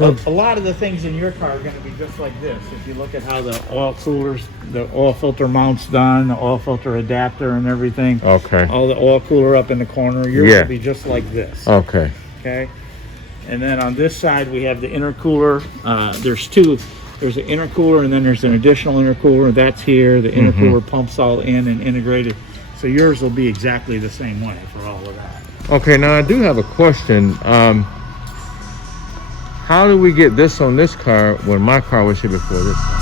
A lot of the things in your car are going to be just like this. If you look at how the oil coolers, the oil filter mount's done, the oil filter adapter and everything. Okay. All the oil cooler up in the corner, you're going to be just like this. Okay. Okay. And then on this side, we have the intercooler. There's two. There's an intercooler and then there's an additional intercooler. That's here. The intercooler pumps all in and integrated. So yours will be exactly the same way for all of that. Okay, now I do have a question. How do we get this on this car when my car was here before this car?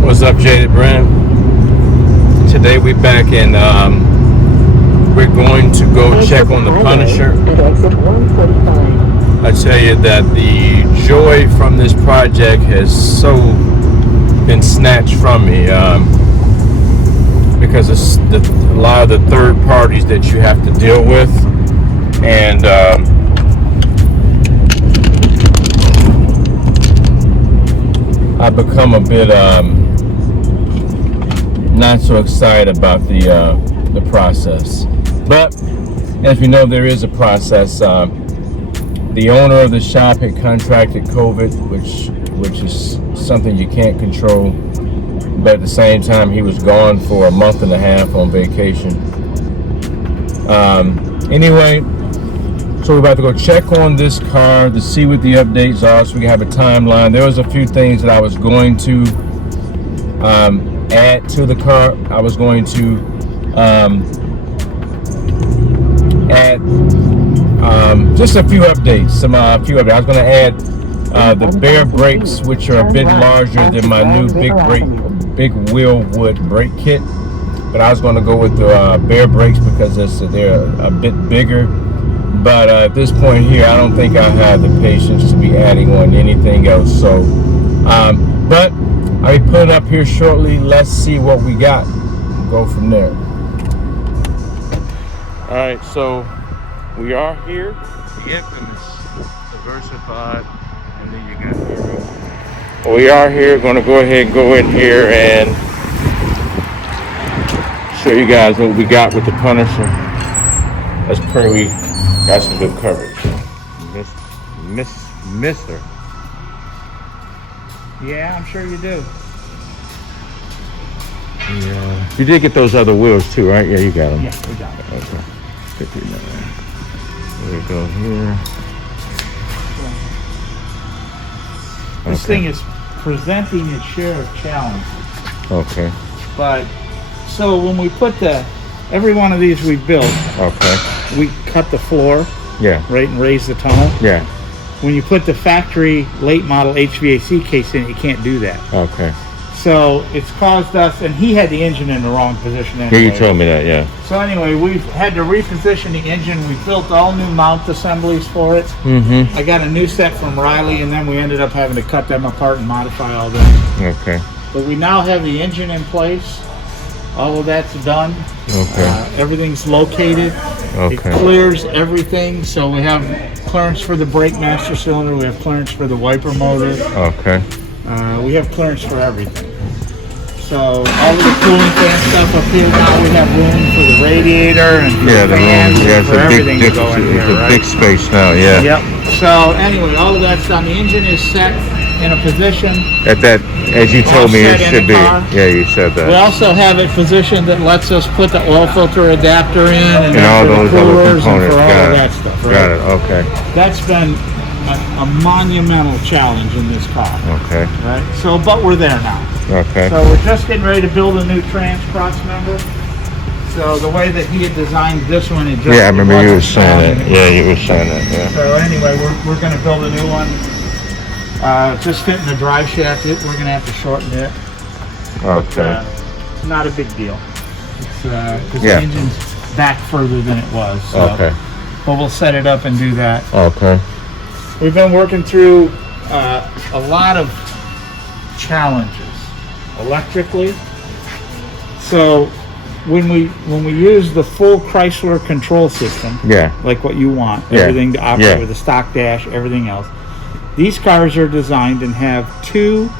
What's up, Jaded Brand? Today we back and we're going to go check on the Punisher. I tell you that the joy from this project has so been snatched from me because it's a lot of the third parties that you have to deal with, and I've become a bit not so excited about the process. But as we know, there is a process. The owner of the shop had contracted COVID, which is something you can't control. But at the same time, he was gone for a month and a half on vacation. Anyway, so we're about to go check on this car to see what the updates are, so we can have a timeline. There was a few things that I was going to add to the car. I was going to add just a few updates. I was going to add the bare brakes, which are a bit larger than my new big wheel wood brake kit. But I was going to go with the bare brakes because they're a bit bigger. But at this point here, I don't think I have the patience to be adding on anything else. So, but I'll be putting up here shortly. Let's see what we got. We'll go from there. All right, so we are here. The infamous diversified, and then you got here. We are here. Going to go ahead and go in here and show you guys what we got with the Punisher. Let's pray we got some good coverage. Mister. Yeah, I'm sure you do. Yeah. You did get those other wheels too, right? Yeah, you got them. Yeah, we got it. Okay. 59. There we go here. This thing is presenting its share of challenges. Okay. But so when we put every one of these we built, okay, we cut the floor, yeah, right, and raise the tunnel. Yeah. When you put the factory late model HVAC case in, you can't do that. Okay. So it's caused us, and he had the engine in the wrong position anyway. Yeah, you told me that, yeah. So anyway, we've had to reposition the engine. We built all new mount assemblies for it. Mm-hmm. I got a new set from Riley, and then we ended up having to cut them apart and modify all them. Okay. But we now have the engine in place. All of that's done. Okay. Everything's located. Okay. It clears everything. So we have clearance for the brake master cylinder. We have clearance for the wiper motor. Okay. We have clearance for everything. So all of the cooling fan stuff up here now, we have room for the radiator and for the fans and for everything to go in here, right? Big space now, yeah. Yep. So anyway, all of that's done. The engine is set in a position. At that, as you told me, it should be. Car. Yeah, you said that. We also have it positioned that lets us put the oil filter adapter in and all for those the other coolers and components. for all Got of it. that stuff. Right? Got it. Okay. That's been a monumental challenge in this car. Okay. Right. So, but we're there now. Okay. So we're just getting ready to build a new trans cross member. So the way that he had designed this one, it just Yeah, I remember you were wasn't saying strong that. Yeah, you were saying that. Yeah. So anyway, we're going to build a new one. Just fitting the drive shaft. We're going to have to shorten it. Okay. It's not a big deal. It's because Yeah. the engine's back further than it was. So. Okay. but we'll set it up and do that. Okay. We've been working through a lot of challenges electrically. So when we use the full Chrysler control system, like what you want, everything to operate with a stock dash, everything else, these cars are designed and have two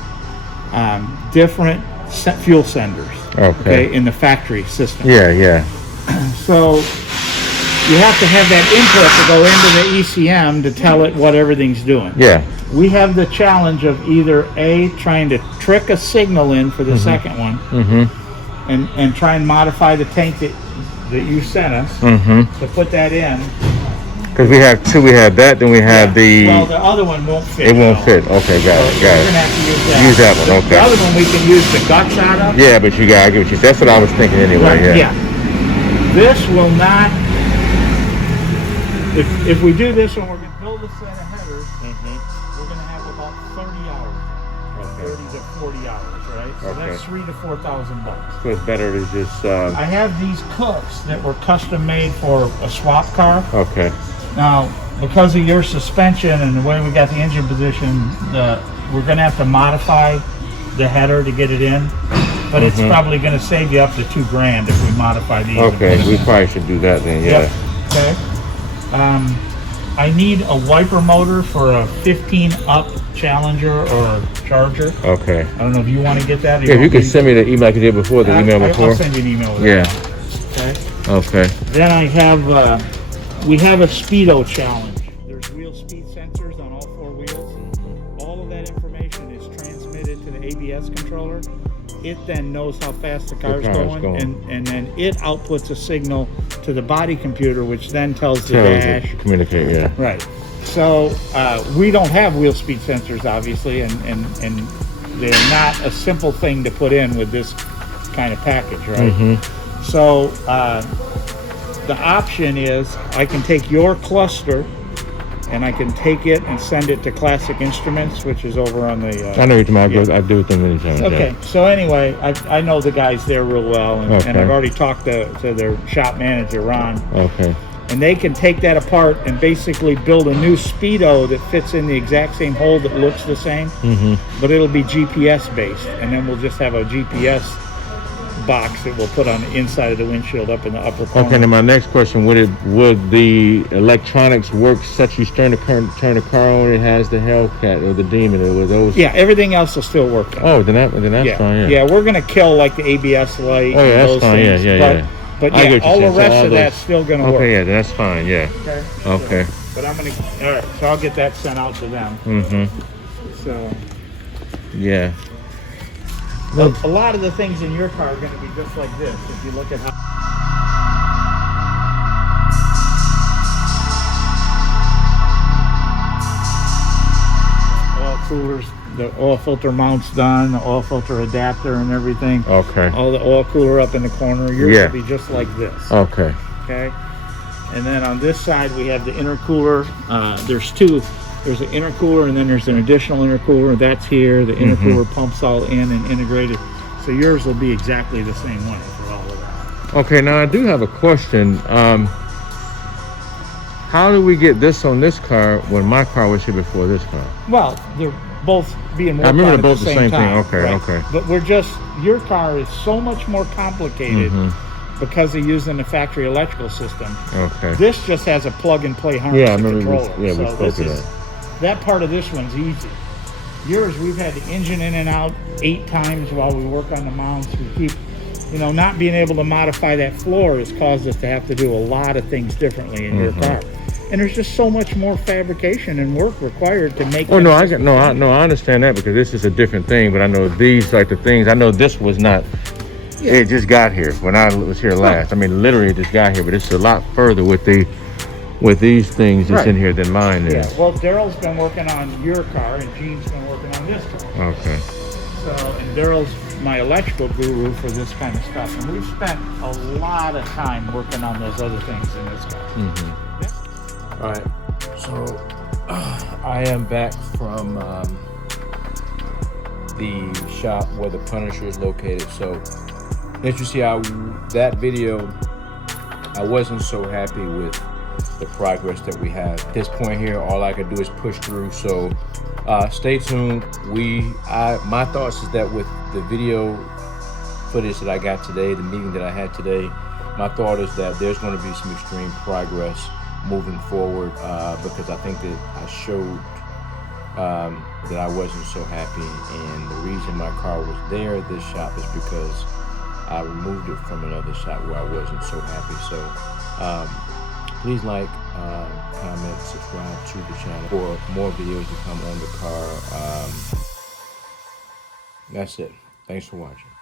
different fuel senders. Okay, in the factory system. So you have to have that input to go into the ECM to tell it what everything's doing. We have the challenge of either trying to trick a signal in for the second one, and try and modify the tank that you sent us to put that in. Because we have two, we have that, then we have well, the other one won't fit. It won't fit. Okay, got it. We're gonna have to use that. One. Okay. The other one we can use the guts out of. Yeah, but you gotta give it. That's what I was thinking anyway. Yeah. This will not. If we do this one, we're gonna build a set of headers. We're gonna have about 30 hours, 30 to 40 hours, right? So that's $3,000 to $4,000. So it's better to just. I have these cooks that were custom made for a swap car. Okay. Now, because of your suspension and the way we got the engine position, we're going to have to modify the header to get it in. But it's probably going to save you up to $2,000 if we modify the engine. Okay, we probably should do that then. Yeah. Okay. I need a wiper motor for a 15 up Challenger or Charger. Okay. I don't know if you want to get that. Or you can send me the email like you did before. The email before. I'll send you an email with that. Okay. Then I have. We have a speedo challenge. There's wheel speed sensors on all 4 wheels. All of that information is transmitted to the ABS controller. It then knows how fast the car's going. And then it outputs a signal to the body computer, which then tells the dash. Communicate, Right. So we don't have wheel speed sensors, obviously, and they're not a simple thing to put in with this kind of package, right? So the option is I can take your cluster and I can take it and send it to Classic Instruments, which is over on the... I know you're talking about. I do with them anytime. Okay, so anyway, I know the guys there real well, and I've already talked to their shop manager, Ron. Okay. And they can take that apart and basically build a new speedo that fits in the exact same hole that looks the same, but it'll be GPS based, and then we'll just have a GPS box that we'll put on the inside of the windshield up in the upper corner. Okay, now my next question, would the electronics work such you turn the car on, it has the Hellcat or the Demon, or those? Yeah, everything else will still work. Oh, then that's fine, Yeah, we're going to kill like the ABS light. Oh, yeah, that's fine, things, But yeah, all the rest of that's still going to work. Okay, yeah, that's fine, yeah. Okay. But I'm going to, all right, so I'll get that sent out to them. So. Yeah. A lot of the things in your car are going to be just like this. If you look at how... Oil coolers, the oil filter mounts done, the oil filter adapter and everything. Okay. All the oil cooler up in the corner. Yours will be just like this. Okay. Okay. And then on this side we have the intercooler. There's two. There's an intercooler and then there's an additional intercooler. That's here. The intercooler pumps all in and integrated. So yours will be exactly the same way for all of that. Okay, now I do have a question. How do we get this on this car when my car was here before this car? Well, they're both being worked I remember on they're both at the same time, thing. Okay, okay. But your car is so much more complicated because of using the factory electrical system. Okay. This just has a plug-and-play harness controller. We spoke of that. That part of this one's easy. Yours, we've had the engine in and out 8 times while we work on the mounts. We keep, not being able to modify that floor has caused us to have to do a lot of things differently in your car. And there's just so much more fabrication and work required to make. Oh no, I understand that because this is a different thing. But I know these like the things. I know this was not. Yeah. It just got here when I was here last. I mean, literally, it just got here. But it's a lot further with these things that's in here than mine is. Yeah. Well, Daryl's been working on your car, and Gene's been working on this car. Okay. So, and Daryl's my electrical guru for this kind of stuff, and we've spent a lot of time working on those other things in this car. All right, so I am back from the shop where the Punisher is located. So as you see, that video, I wasn't so happy with the progress that we have. At this point here, all I can do is push through. So stay tuned. My thoughts is that with the video footage that I got today, the meeting that I had today, my thought is that there's going to be some extreme progress moving forward, because I think that I showed that I wasn't so happy, and the reason my car was there at this shop is because I removed it from another shop where I wasn't so happy. So please like, comment, subscribe to the channel for more videos to come on the car. That's it. Thanks for watching.